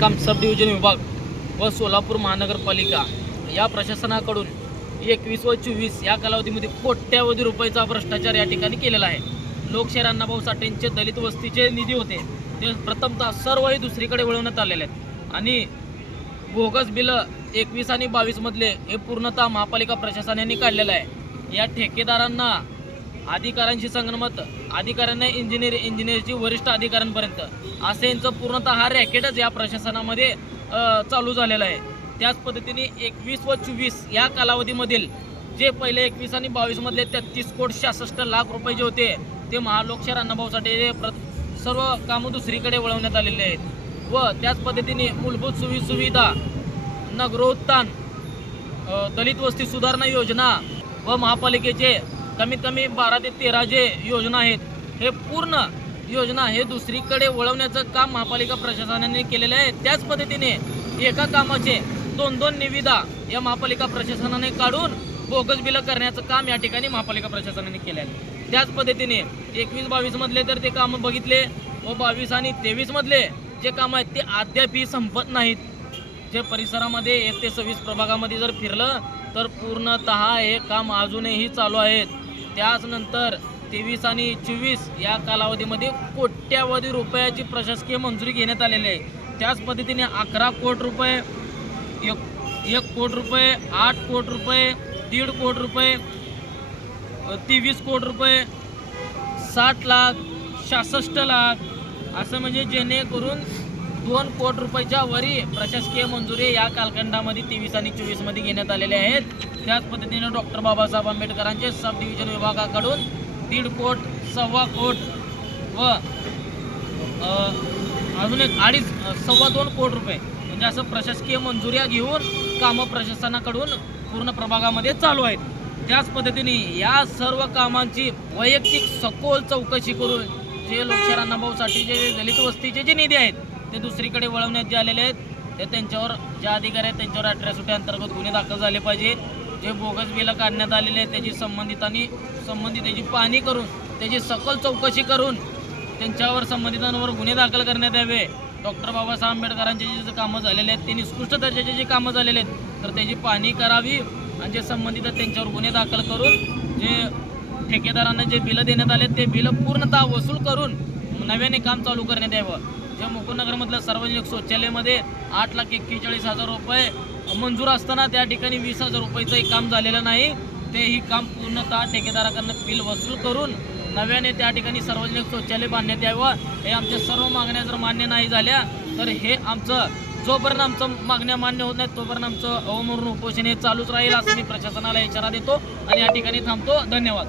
काम सब डिव्हिजन विभाग व सोलापूर महानगरपालिका या प्रशासनाकडून एकवीस व चोवीस या कालावधीमध्ये कोट्यावधी रुपयाचा भ्रष्टाचार या ठिकाणी केलेला आहे. लोकशाहीर अण्णाभाऊ साठेंचे दलित वस्तीचे निधी होते. ते प्रथमतः सर्वही दुसरीकडे वळवण्यात आलेले आहेत. आणि बोगस बिलं एकवीस आणि बावीसमधले हे पूर्णतः महापालिका प्रशासनाने काढलेलं आहे. या ठेकेदारांना अधिकाऱ्यांशी संगनमत अधिकाऱ्यांना इंजिनियर इंजिनियरची वरिष्ठ अधिकाऱ्यांपर्यंत. असे यांचं पूर्णतः हा रॅकेटच या प्रशासनामध्ये चालू झालेलं आहे. त्याच पद्धतीने एकवीस व चोवीस या कालावधीमधील जे पहिले एकवीस आणि बावीसमधले तेहत्तीस कोट सहासष्ट लाख रुपये जे होते ते महालोकशाहीर अण्णाभाऊ प्र सर्व कामं दुसरीकडे वळवण्यात आलेले आहेत. व त्याच पद्धतीने मूलभूत सुवि सुविधा नगरोत्थान दलित वस्ती सुधारणा योजना व महापालिकेचे कमीत कमी बारा ते तेरा जे योजना आहेत हे पूर्ण योजना हे दुसरीकडे वळवण्याचं काम महापालिका प्रशासनाने केलेलं आहे. त्याच पद्धतीने एका कामाचे दोन दोन निविदा या महापालिका प्रशासनाने काढून बोगस बिलं करण्याचं काम या ठिकाणी महापालिका प्रशासनाने केलं आहे. त्याच पद्धतीने एकवीस बावीसमधले तर ते कामं बघितले व बावीस आणि तेवीसमधले जे कामं आहेत ते अद्यापही संपत नाहीत. जे परिसरामध्ये एक ते सव्वीस प्रभागामध्ये जर फिरलं तर पूर्णतः हे काम अजूनही चालू आहेत. त्याचनंतर तेवीस आणि चोवीस या कालावधीमध्ये कोट्यावधी रुपयाची प्रशासकीय मंजुरी घेण्यात आलेली आहे. त्याच पद्धतीने अकरा कोट रुपये एक एक कोट रुपये आठ कोट रुपये दीड कोट रुपये तेवीस कोट रुपये साठ लाख सहासष्ट लाख असं म्हणजे जेणेकरून दोन कोटी रुपयाच्या वरी प्रशासकीय मंजुरी या कालखंडामध्ये तेवीस आणि चोवीसमध्ये घेण्यात आलेले आहेत. त्याच पद्धतीने डॉक्टर बाबासाहेब आंबेडकरांचे सब डिव्हिजन विभागाकडून दीड कोट सव्वा कोट व अजून एक अडीच सव्वा दोन कोट रुपये म्हणजे असं प्रशासकीय मंजुऱ्या घेऊन कामं प्रशासनाकडून पूर्ण प्रभागामध्ये चालू आहेत. त्याच पद्धतीने या सर्व कामांची वैयक्तिक सखोल चौकशी करून जे लोकशाहीर भाऊसाठी जे दलित वस्तीचे जे निधी आहेत ते दुसरीकडे वळवण्यात जे आलेले आहेत ते त्यांच्यावर जे अधिकारी आहेत त्यांच्यावर अठरासुटी अंतर्गत गुन्हे दाखल झाले पाहिजे जे बोगस बिलं काढण्यात आलेले आहेत त्याची संबंधितांनी संबंधित त्याची पाहणी करून त्याची सखोल चौकशी करून त्यांच्यावर संबंधितांवर गुन्हे दाखल करण्यात यावे. डॉक्टर बाबासाहेब आंबेडकरांचे जे जे कामं झालेले आहेत ते निकृष्ट दर्जाचे जे कामं झालेले आहेत तर त्याची पाहणी करावी आणि जे संबंधित त्यांच्यावर गुन्हे दाखल करून जे ठेकेदारांना जे बिलं देण्यात आले ते बिलं पूर्णतः वसूल करून नव्याने काम चालू करण्यात यावं. जे मुकुंदनगरमधल्या सार्वजनिक शौचालयामध्ये आठ लाख एक्केचाळीस हजार रुपये मंजूर असताना त्या ठिकाणी वीस हजार रुपयाचंही काम झालेलं नाही. तेही काम पूर्णतः ठेकेदाराकडनं बिल वसूल करून नव्याने त्या ठिकाणी सार्वजनिक शौचालय बांधण्यात यावं हे आमच्या सर्व मागण्या जर मान्य नाही झाल्या तर हे आमचं जोपर्यंत आमचं मागण्या मान्य होत नाहीत तोपर्यंत आमचं अवमरून उपोषण हे चालूच राहील असं मी प्रशासनाला इशारा देतो आणि या ठिकाणी थांबतो. धन्यवाद.